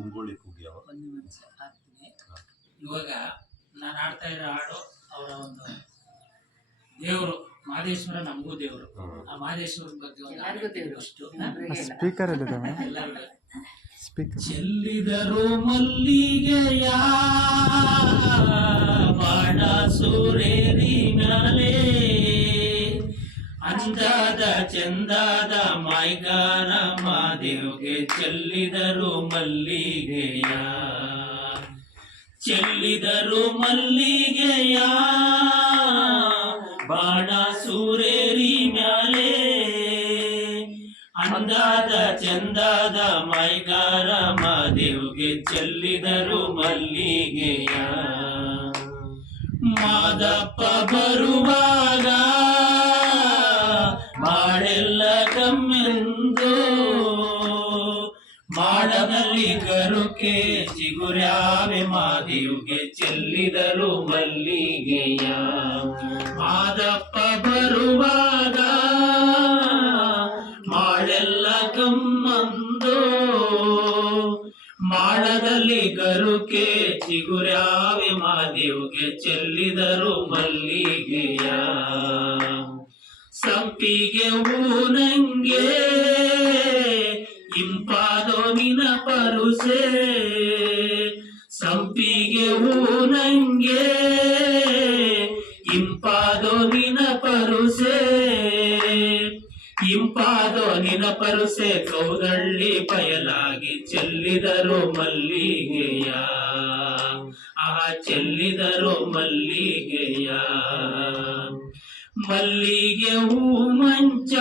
ಮುಂಗೋಳಿ ಕೂಗ್ಯಾವ ಒಂದು ನಿಮಿಷ ಆಗ್ತೀನಿ. ಇವಾಗ ನಾನು ಆಡ್ತಾ ಇರೋ ಹಾಡು ಅವರ ಒಂದು ದೇವರು ಮಹದೇಶ್ವರ, ನಮಗೂ ದೇವರು. ಆ ಮಹದೇಶ್ವರನ ಬಗ್ಗೆ ಒಂದು ಅಷ್ಟು ಸ್ಪೀಕರ್ ಎಲ್ಲರಿಗೂ ಸ್ಪೀಕರ್. ಚೆಲ್ಲಿದರು ಮಲ್ಲಿಗೆಯ ಬಾಣ ಸೂರೇರಿ ಮ್ಯಾಲೆ, ಅಂದಾದ ಚಂದಾದ ಮಾಯ್ಗಾರ ಮಾದೇವ್ಗೆ ಚೆಲ್ಲಿದರು ಮಲ್ಲಿಗೆಯ, ಚೆಲ್ಲಿದರು ಮಲ್ಲಿಗೆಯ ಬಾಣ ಸೂರೇರಿ ಮ್ಯಾಲೆ, ಅಂದಾದ ಚಂದಾದ ಮೈಗಾರ ಮಾದೇವ್ಗೆ ಚೆಲ್ಲಿದರು ಮಲ್ಲಿಗೆಯ. ಮಾದಪ್ಪ ಬರುವಾಗ ಮಾಡೆಲ್ಲ ಕಮ್ಮೆಂದು, ಮಾಡದಲ್ಲಿ ಕರುಕೆ ಚಿಗುರ್ಯಾವೆ ಮಾದೇವ್ಗೆ ಚೆಲ್ಲಿದರು ಮಲ್ಲಿಗೆಯ. ಮಾದಪ್ಪ ಬರುವಾಗ ಮಾಡೆಲ್ಲ ಕಮ್ಮಂದು, ಮಾಡದಲ್ಲಿ ಗರುಕೆ ಚಿಗುರ್ಯಾವೆ ಮಾದೇವ್ಗೆ ಚೆಲ್ಲಿದರು ಮಲ್ಲಿಗೆಯ. ಸಂಪಿಗೆ ಹೂನಂಗೆ ಇಂಪಾದೋ ನಿನ ಪರುಸೆ, ಸಂಪಿಗೆ ಹೂನಂಗೆ ಇಂಪಾದೋ ನಿನ ಪರುಸೆ, ಇಂಪಾದೋ ನಿನ ಪರುಸೆ ಕೌದಳ್ಳಿ ಬಯಲಾಗಿ ಚೆಲ್ಲಿದರು ಮಲ್ಲಿಗೆಯ, ಚೆಲ್ಲಿದರು ಮಲ್ಲಿಗೆಯ. ಮಲ್ಲಿಗೆ ಹೂ ಮಂಚ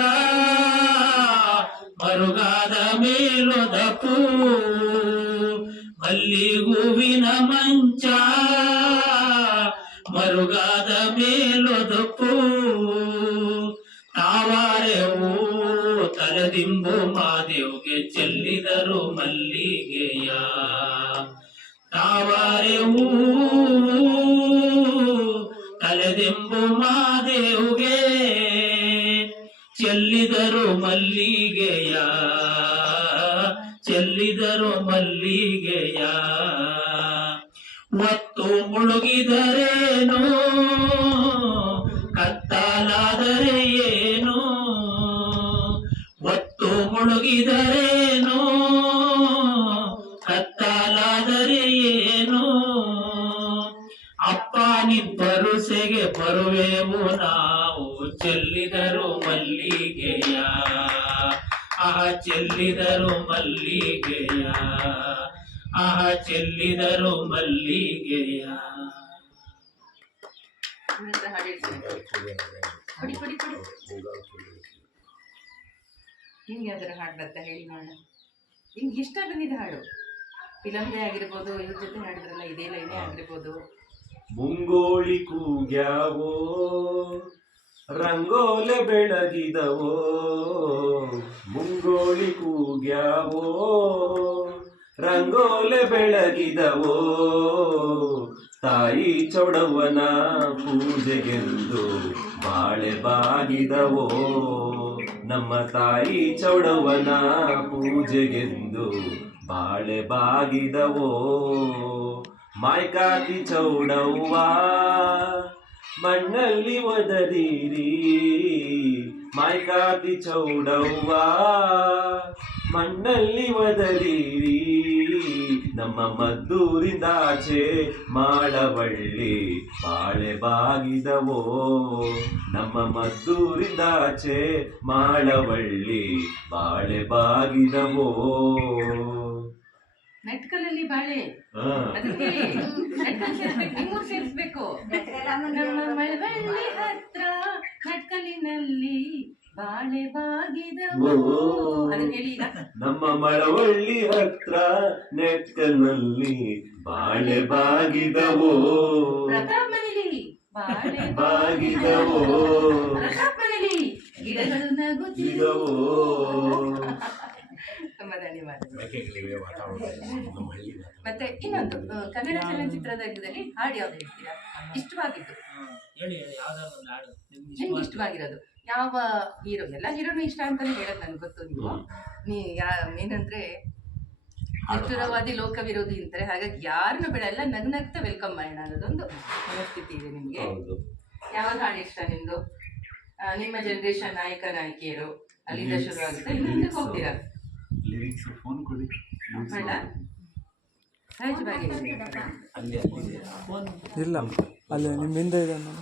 ಮರುಗಾದ ಮೇಲೊದ ಪೂ, ಮಲ್ಲಿಗೂವಿನ ಮಂಚ ಮರುಗಾದ ಮೇಲೊದ ಪೂ, ತಾವಾರೆ ಹೂ ತಲೆದಿಂಬು ಮಾದೇವ್ಗೆ ಚೆಲ್ಲಿದರು ಮಲ್ಲಿಗೆಯ. ತಾವಾರೆ ಹೂ ತಲೆದಿಂಬು ಮಾದೇವ್ಗೆ ಚೆಲ್ಲಿದರು ಮಲ್ಲಿಗೆಯ, ಚೆಲ್ಲಿದರು ಮಲ್ಲಿಗೆಯ. ಒತ್ತು ಮುಳುಗಿದರೇನು ಕತ್ತಲಾದರೆ ಏನು, ಒತ್ತು ಮುಳುಗಿದರೇನು ಕತ್ತಲಾದರೆ ಏನು, ಅಪ್ಪ ನಿಬ್ಬರುಸೆಗೆ ಬರುವೆವು ನಾವು ಚೆಲ್ಲಿದರು ಮಲ್ಲಿಗೆಯ, ಚೆಲ್ಲಿದರು ಮಲ್ಲಿಗೆಯ, ಚೆಲ್ಲಿದರು ಮಲ್ಲಿಗೆಯ. ನಿಮ್ಗೆ ಯಾವ್ದಾರು ಹಾಡು ಬರ್ತಾ ಹೇಳಿ ನೋಡೋಣ. ನಿಮ್ಗೆ ಇಷ್ಟ ಬಂದಿದ್ದ ಹಾಡು, ಫಿಲಮ್ದೇ ಆಗಿರ್ಬೋದು, ಇವ್ರ ಜೊತೆ ಹಾಡಿದ್ರಲ್ಲ ಇದೇ ಲೈನೇ ಆಗಿರ್ಬೋದು. ಮುಂಗೋಳಿ ಕೂಗ್ಯಾವೋ ರಂಗೋಲೆ ಬೆಳಗಿದವೋ, ಮುಂಗೋಳಿ ಕೂಗ್ಯಾವೋ ರಂಗೋಲೆ ಬೆಳಗಿದವೋ, ತಾಯಿ ಚೌಡವ್ವನ ಪೂಜೆಗೆಂದು ಬಾಳೆ ಬಾಗಿದವೋ, ನಮ್ಮ ತಾಯಿ ಚೌಡವ್ವನ ಪೂಜೆಗೆಂದು ಬಾಳೆ ಬಾಗಿದವೋ. ಮಾಯ್ಕಾತಿ ಚೌಡವ್ವ ಮಣ್ಣಲ್ಲಿ ಒದರಿರಿ, ಮಾಯ್ಕಾತಿ ಚೌಡವ್ವ ಮಣ್ಣಲ್ಲಿ ಒದರಿರಿ, ನಮ್ಮ ಮದ್ದೂರಿಂದಾಚೆ ಮಾಡವಳ್ಳಿ ಬಾಳೆ ಬಾಗಿದವೋ, ನಮ್ಮ ಮದ್ದೂರಿಂದಾಚೆ ಮಾಡವಳ್ಳಿ ಬಾಳೆ ಬಾಗಿದವೋ. ನೆಟ್ಕಲಲ್ಲಿ ಬಾಳೆ ನಿಮ್ಮೂರು ಸೇರಿಸ್ಬೇಕು. ನಮ್ಮ ಮಳವಳ್ಳಿ ಹತ್ರ ನೆಟ್ಕಲಿನಲ್ಲಿ ಬಾಳೆ ಬಾಗಿದವೋ, ಅದನ್ನ ಹೇಳಿ ಈಗ. ನಮ್ಮ ಮಳವಳ್ಳಿ ಹತ್ರ ನೆಟ್ಕಲ್ನಲ್ಲಿ ಬಾಳೆ ಬಾಗಿದವೋ, ಪ್ರತಾಪ್ ಮನೇಲಿ ಬಾಳೆ ಬಾಗಿದವೋ, ಪ್ರತಾಪ್ ಮನೇಲಿ ಗಿಡಗಳು ನಗುತ್ತಿದವೋ. ತುಂಬಾ ಧನ್ಯವಾದ. ಮತ್ತೆ ಇನ್ನೊಂದು ಕನ್ನಡ ಚಲನಚಿತ್ರದಲ್ಲಿ ಹಾಡು ಯಾವ್ದು ಹೇಳ್ತೀರಾ ಇಷ್ಟವಾಗಿದ್ದು? ನಿಮ್ಗೆ ಇಷ್ಟವಾಗಿರೋದು ಯಾವ ಹೀರೋ? ಎಲ್ಲ ಹೀರೋನು ಇಷ್ಟ ಅಂತಾನೆ ಹೇಳೋದು ನನ್ಗೆ ಗೊತ್ತು. ನೀವು ಏನಂದ್ರೆ ನಿಷ್ಠುರವಾದಿ ಲೋಕ ವಿರೋಧಿ ಅಂತಾರೆ. ಹಾಗಾಗಿ ಯಾರನ್ನು ಬೇಡ, ಎಲ್ಲ ನಗ್ನಗ್ತಾ ವೆಲ್ಕಮ್ ಮಾಡೋಣ ಅನ್ನೋದೊಂದು ಮನಸ್ಥಿತಿ ಇದೆ ನಿಮ್ಗೆ. ಹೌದು. ಯಾವ ಹಾಡು ಇಷ್ಟ ನಿಮ್ದು? ನಿಮ್ಮ ಜನರೇಷನ್ ನಾಯಕ ನಾಯಕಿಯರು ಅಲ್ಲಿಂದ ಶುರು ಆಗುತ್ತೆ, ಇನ್ನು ಮುಂದಕ್ಕೆ ಹೋಗ್ತೀರಾ? ಲಿರಿಕ್ಸ್ ಫೋನ್ ಕೊಡಿ. ಬೇಡ, ರಾಜ್ ಬಾಗಿ ಅಲ್ಲಿ ಇಲ್ಲ ಅಲ್ಲಿ ನಿಮ್ಮ ಹಿಂದೆ ಇದೆ